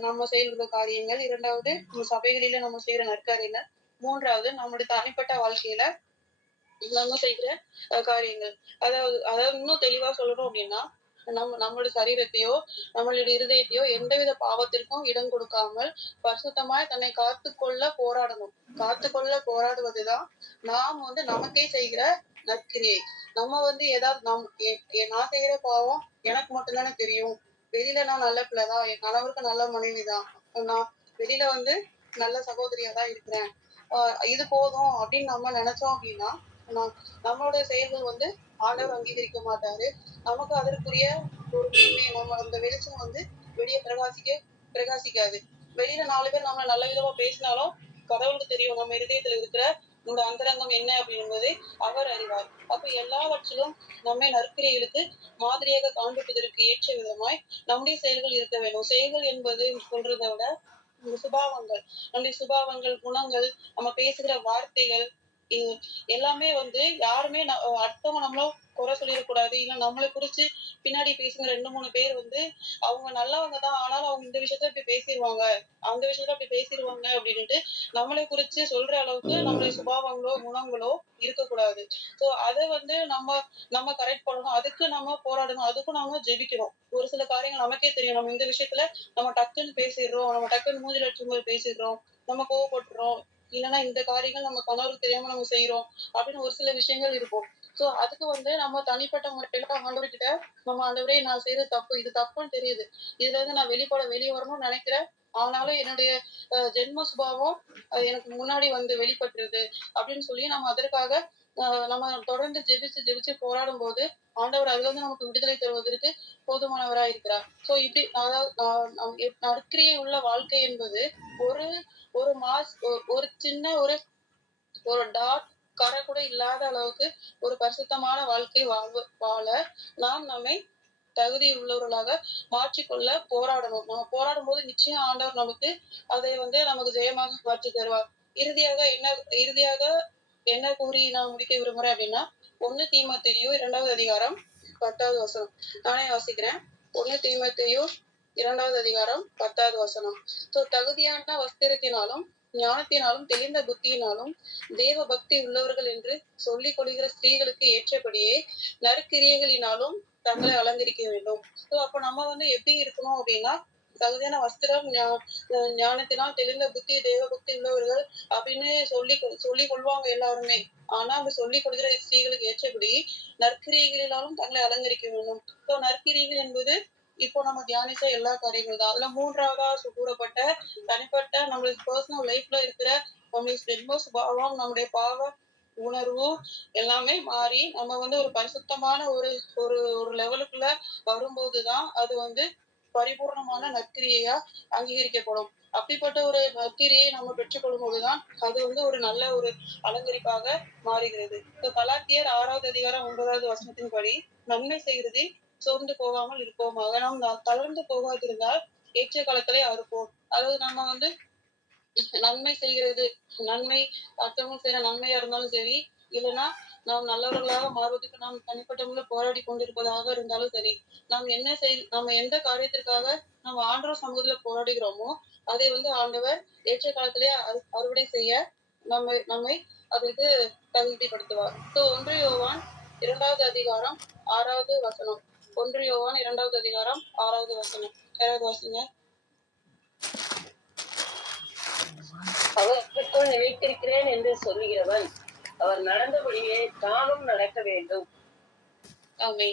Speaker 1: நம்ம செய்கிற காரியங்கள். இரண்டாவது சபைகளில நம்ம செய்யற நற்காரியங்கள் மூன்றாவது நம்மளுடைய தனிப்பட்ட வாழ்க்கையில நம்ம செய்கிற அஹ், காரியங்கள். அதாவது அதாவது இன்னும் தெளிவா சொல்லணும் அப்படின்னா நம்ம நம்மளுடைய சரீரத்தையோ நம்மளுடைய இருதயத்தையோ எந்தவித பாவத்திற்கும் இடம் கொடுக்காமல் பரிசுத்தமாய் தன்னை காத்துக்கொள்ள போராடணும். காத்துக்கொள்ள போராடுவதுதான் நாம் வந்து நமக்கே செய்கிற நற்கிரியை. நம்ம வந்து ஏதாவது நம் நான் செய்யற பாவம் எனக்கு மட்டும்தானே தெரியும். வெளியில நான் நல்ல பிள்ளைதான். என் கணவருக்கு நல்ல மனைவிதான். நான் வெளியில வந்து நல்ல சகோதரியா தான் இருக்கிறேன். ஆஹ் இது போதும் அப்படின்னு நம்ம நினைச்சோம் அப்படின்னா நம்மளோட நம்மளுடைய செயல்கள் வந்து ஆண்டவர் அங்கீகரிக்க மாட்டாரு. நமக்கு அதற்குரிய ஒரு உண்மை நம்ம அந்த வெளிச்சம் வந்து வெளியே பிரகாசிக்க பிரகாசிக்காது. வெளியில நாலு பேர் நம்மள நல்ல விதமா பேசினாலும் கடவுளுக்கு தெரியும். நம்ம இருதயத்துல இருக்கிற உங்க அந்தரங்கம் என்ன அப்படின்பதை அவர் அறிவார். அப்ப எல்லாவற்றிலும் நம்மை நற்கிரைகளுக்கு மாதிரியாக காண்பிப்பதற்கு ஏற்ற விதமாய் நம்முடைய செயல்கள் இருக்க வேண்டும். செயல்கள் என்பது சொல்றதை விட சுபாவங்கள். நம்முடைய சுபாவங்கள் குணங்கள் நம்ம பேசுகிற வார்த்தைகள் எல்லாமே வந்து யாருமே அடுத்தவங்க நம்மள குறை சொல்லிடக்கூடாது இல்ல நம்மளை குறிச்சு பின்னாடி பேசுங்க. ரெண்டு மூணு பேர் வந்து அவங்க நல்லவங்க தான். ஆனாலும் அவங்க இந்த விஷயத்துல இப்படி பேசிடுவாங்க அந்த விஷயத்துல அப்படி பேசிடுவாங்க அப்படின்னுட்டு நம்மளை குறிச்சு சொல்ற அளவுக்கு நம்மளுடைய சுபாவங்களோ குணங்களோ இருக்கக்கூடாது சோ அதை வந்து நம்ம நம்ம கரெக்ட் பண்ணணும். அதுக்கு நம்ம போராடணும். அதுக்கும் நம்ம ஜெபிக்கணும். ஒரு சில காரியங்கள் நமக்கே தெரியும். நம்ம இந்த விஷயத்துல நம்ம டக்குன்னு பேசிடுறோம். நம்ம டக்குன்னு மூஞ்சில அடிச்சும்போது பேசிடுறோம். நம்ம கோவப்படுறோம் இல்லைன்னா இந்த காரியங்கள் நம்ம கணவருக்கு தெரியாம நம்ம செய்யறோம் அப்படின்னு ஒரு சில விஷயங்கள் இருக்கும். சோ அதுக்கு வந்து நம்ம தனிப்பட்ட முறையில ஆண்டவர்கிட்ட நம்ம ஆண்டவரே நான் செய்யறது தப்பு இது தப்புன்னு தெரியுது. இதுல இருந்து நான் வெளிப்பட வெளியே வரணும்னு நினைக்கிறேன். ஆனாலும் என்னுடைய ஜென்ம சுபாவம் எனக்கு முன்னாடி வந்து வெளிப்பட்டுருது அப்படின்னு சொல்லி நம்ம அதற்காக நம்ம தொடர்ந்து ஜெபிச்சு ஜெபிச்சு போராடும் போது ஆண்டவர் அதுல இருந்து நமக்கு விடுதலை தருவதற்கு போதுமானவரா இருக்கிறார். சோ இப்படி அதாவது நற்கிரியை உள்ள வாழ்க்கை என்பது ஒரு ஒரு மாஸ் ஒரு சின்ன ஒரு ஒரு டாட் கரை கூட இல்லாத அளவுக்கு ஒரு பரிசுத்தமான வாழ்க்கை வாழ்வு வாழ நாம் நம்மை தகுதி உள்ளவர்களாக மாற்றிக்கொள்ள போராடணும். நம்ம போராடும் போது நிச்சயம் ஆண்டவர் நமக்கு அதை வந்து நமக்கு ஜெயமாக மாற்றி தருவார். இறுதியாக என்ன இறுதியாக என்ன கூறி நான் முடிக்க விரும்புறேன் அப்படின்னா ஒண்ணு தீமத்தையும் இரண்டாவது அதிகாரம் பத்தாவது வசனம். நானே வாசிக்கிறேன். ஒண்ணு தீமத்தையும் இரண்டாவது அதிகாரம் பத்தாவது வசனம். சோ தகுதியான வஸ்திரத்தினாலும் ஞானத்தினாலும் தெளிந்த புத்தியினாலும் தேவ பக்தி உள்ளவர்கள் என்று சொல்லிக் கொள்கிற ஸ்திரீகளுக்கு ஏற்றபடியே நற்கிரியைகளினாலும் தங்களை அலங்கரிக்க வேண்டும். ஸோ அப்போ நம்ம வந்து எப்படி இருக்கணும் அப்படின்னா தகுதியான வஸ்திரம் ஞானத்தினால் தெளிந்த புத்தி தேவ புத்தி உள்ளவர்கள் அப்படின்னு சொல்லி சொல்லி கொள்வாங்க எல்லாருமே. ஆனா அவங்க சொல்லிக் கொடுக்கிற ஸ்திரீகளுக்கு ஏற்றபடி நற்கிரியைகளினாலும் தங்களை அலங்கரிக்க வேண்டும். ஸோ நற்கிரிகள் என்பது இப்போ நம்ம தியானிச்ச எல்லா காரியங்கள் தான். அதுல மூன்றாவதா கூறப்பட்ட தனிப்பட்ட நம்மளுக்கு பர்சனல் லைஃப்ல இருக்கிற நம்மளுடைய ஜென்ம சுபாவம் நம்முடைய பாவ உணர்வு எல்லாமே மாறி நம்ம வந்து ஒரு பரிசுத்தமான ஒரு ஒரு ஒரு லெவலுக்குள்ள வரும்போதுதான் அது வந்து பரிபூர்ணமான நற்கிரியையா அங்கீகரிக்கப்படும். அப்படிப்பட்ட ஒரு நற்கிரியை நம்ம பெற்றுக்கொள்ளும் போதுதான் அது வந்து ஒரு நல்ல ஒரு அலங்கரிப்பாக மாறுகிறது. இப்போ கலாத்தியர் ஆறாவது அதிகாரம் ஒன்பதாவது வசனத்தின்படி நன்மை செய்கிறதில் சோர்ந்து போகாமல் இருப்போமாக நாம் தளர்ந்து போகாதிருந்தால் ஏற்ற காலத்திலே அறுப்போம். அதாவது நம்ம வந்து நன்மை செய்கிறது நன்மை மற்றவங்க செய்யற நன்மையா இருந்தாலும் சரி இல்லைன்னா நாம் நல்லவர்களாக மாறுவதற்கு நாம் தனிப்பட்ட முறையில் போராடி கொண்டிருப்பதாக இருந்தாலும் சரி நாம் என்ன செய் நம்ம எந்த காரியத்திற்காக நம்ம ஆண்டவர் சமூகத்துல போராடுகிறோமோ அதை வந்து ஆண்டவர் ஏற்ற காலத்திலே அறுவடை செய்ய நம்மை நம்மை அதற்கு தகுதிப்படுத்துவார். ஸோ ஒன்று யோவான் இரண்டாவது அதிகாரம் ஆறாவது வசனம். ஒன்று யோவான் இரண்டாவது அதிகாரம் ஆறாவது வசனம். யாராவது வசனம்
Speaker 2: அவருக்குள் நிலைத்திருக்கிறேன் என்று சொல்லுகிறவன். அவர் நடந்தபடியே தானும் நடக்க வேண்டும்.
Speaker 1: ஆமே.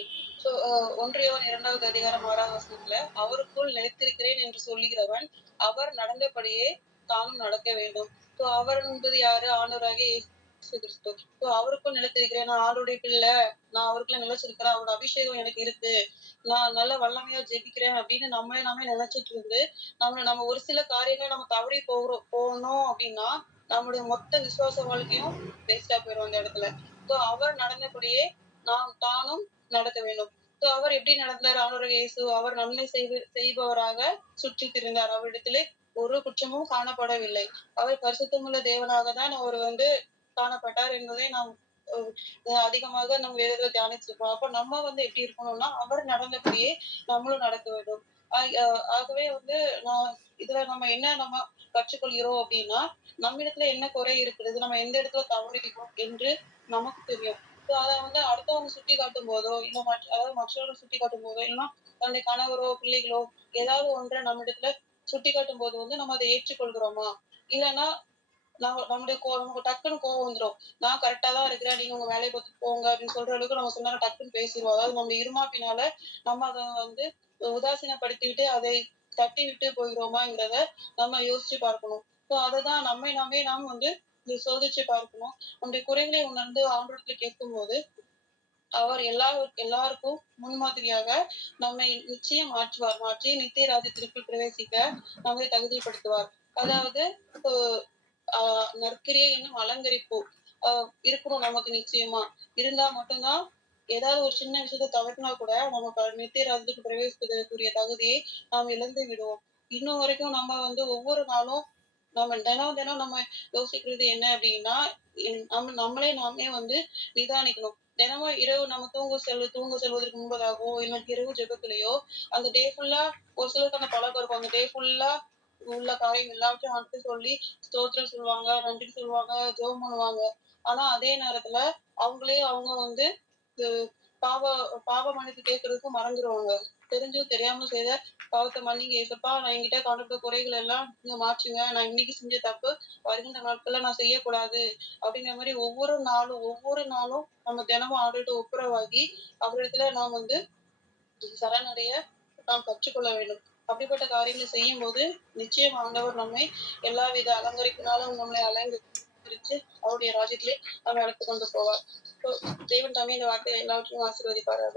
Speaker 1: ஒன்றியவன் இரண்டாவது அதிகாரம் ஆறாவது வசனத்துல அவருக்குள் நிலைத்திருக்கிறேன் என்று சொல்லுகிறவன் அவர் நடந்தபடியே தானும் நடக்க வேண்டும். ஸோ அவர் என்பது யாரு? ஆண்டவராகிய இயேசு கிறிஸ்து. ஸோ அவருக்கும் நிலைத்திருக்கிறேன். நான் ஆளுடைய பிள்ளை. நான் அவருக்குள்ள நிலைச்சிருக்கிறேன். அவரோட அபிஷேகம் எனக்கு இருக்கு. நான் நல்ல வல்லமையா ஜெபிக்கிறேன் அப்படின்னு நம்மளே நாமே நினைச்சிட்டு இருந்து நம்ம நம்ம ஒரு சில காரியங்களை நம்ம தவறி போகிறோம் போகணும் அப்படின்னா நம்முடைய மொத்த விசுவாச வாழ்க்கையும் வேஸ்டா போயிடும் அந்த இடத்துல. ஸோ அவர் நடந்தபடியே நாம் தானும் நடக்க வேண்டும். ஸோ அவர் எப்படி நடந்தார்? ஆண்டவர் இயேசு அவர் நன்மை செய்து செய்பவராக சுற்றி திரிந்தார். அவரிடத்திலே ஒரு குற்றமும் காணப்படவில்லை. அவர் பரிசுத்தமுள்ள தேவனாக தான் அவர் வந்து காணப்பட்டார் என்பதை நாம் அஹ், அதிகமாக நம்ம வேதத்துல தியானிச்சிருக்கோம் அப்ப நம்ம வந்து எப்படி இருக்கணும்னா அவர் நடந்தபடியே நம்மளும் நடக்க வேண்டும். ஆகவே வந்து நான் இதுல நம்ம என்ன நம்ம கற்றுக்கொள்கிறோம் அப்படின்னா நம்மிடத்துல என்ன குறை இருக்கிறது நம்ம எந்த இடத்துல தவறிக்கிறோம் என்று நமக்கு தெரியும். ஸோ அதை வந்து அடுத்தவங்க சுட்டி காட்டும் போதோ இல்லை மற்ற அதாவது மற்றவர்கள் சுட்டி காட்டும் போதோ இல்லைன்னா தன்னுடைய கணவரோ பிள்ளைகளோ ஏதாவது ஒன்றை நம்ம இடத்துல சுட்டி காட்டும் போது வந்து நம்ம அதை ஏற்றுக்கொள்கிறோமா? இல்லைன்னா நம்ம நம்முடைய கோ நமக்கு டக்குன்னு கோவம் வந்துடும் நான் கரெக்டா தான் இருக்கிறேன் நீங்க உங்க வேலையை பார்த்து போங்க அப்படின்னு சொல்ற அளவுக்கு நம்ம சொன்னா டக்குன்னு பேசிடுவோம். அதாவது நம்ம இருமாப்பினால நம்ம அதை வந்து உதாசீனப்படுத்திவிட்டு அதை தட்டி விட்டு போகிறோமாங்கிறத நம்ம யோசிச்சு பார்க்கணும். ஸோ அதை தான் நம்மை நாமே நாம் வந்து சோதிச்சு பார்க்கணும். நம்முடைய குறைகளை உணர்ந்து ஆம்பலத்துல கேட்கும் போது அவர் எல்லா எல்லாருக்கும் முன்மாதிரியாக நம்மை நிச்சயம் மாற்றுவார் மாற்றி நித்திய ராஜ்யத்திற்குள் பிரவேசிக்க நம்மை தகுதிப்படுத்துவார். அதாவது ஆஹ் நற்கிரியை இன்னும் அலங்கரிப்பு இருக்கணும் நமக்கு நிச்சயமா. இருந்தா மட்டும்தான் ஏதாவது ஒரு சின்ன விஷயத்த தவிர்த்தினா கூட நமக்கு நித்திய ராஜத்துக்கு பிரவேசிப்பதற்குரிய தகுதியை நாம் இழந்து விடுவோம். இன்னும் வரைக்கும் நம்ம வந்து ஒவ்வொரு நாளும் நம்ம தினம் தினம் நம்ம யோசிக்கிறது என்ன அப்படின்னா நம்ம நம்மளே நாமே வந்து நிதானிக்கணும். தினமும் இரவு நம்ம தூங்க செல்வ தூங்க செல்வதற்கு முன்பதாகவோ இல்லை இரவு ஜெபத்திலேயோ அந்த டே ஃபுல்லா ஒரு சிலருக்கு அந்த பழக்கம் இருக்கும். அந்த டே ஃபுல்லா உள்ள காரியம் எல்லாத்தையும் அடுத்து சொல்லி ஸ்தோத்திரம் சொல்லுவாங்க நன்றி சொல்லுவாங்க ஜெபம் பண்ணுவாங்க. ஆனா அதே நேரத்துல அவங்களே அவங்க வந்து பாவ பாவ மன்னிப்பு கேட்கறதுக்கும் மறந்துடுவாங்க தெரிஞ்சும் தெரியாம செய்த பாவத்தை மன்னிங்க ஏசப்பா. நான் என்கிட்ட காணப்பட்ட குறைகள் எல்லாம் நீங்க மாற்றுங்க. நான் இன்னைக்கு செஞ்ச தப்பு வருகின்ற நாட்கள்ல நான் செய்யக்கூடாது அப்படிங்கிற மாதிரி ஒவ்வொரு நாளும் ஒவ்வொரு நாளும் நம்ம தினமும் ஆண்டுகிட்ட ஒப்புரவாகி அவரிடத்துல நாம் வந்து சரணடைய நாம் கற்றுக்கொள்ள வேண்டும். அப்படிப்பட்ட காரியங்களை செய்யும் போது நிச்சயம் ஆண்டவர் நம்மை எல்லா வித அலங்கரிப்பினாலும் நம்மளை அலங்கரித்து அவருடைய ராஜ்யத்திலே அவர் அழைத்து கொண்டு போவார். தேவன் தாமே இந்த வார்த்தையை எல்லாவற்றையும் ஆசீர்வதிப்பாராக.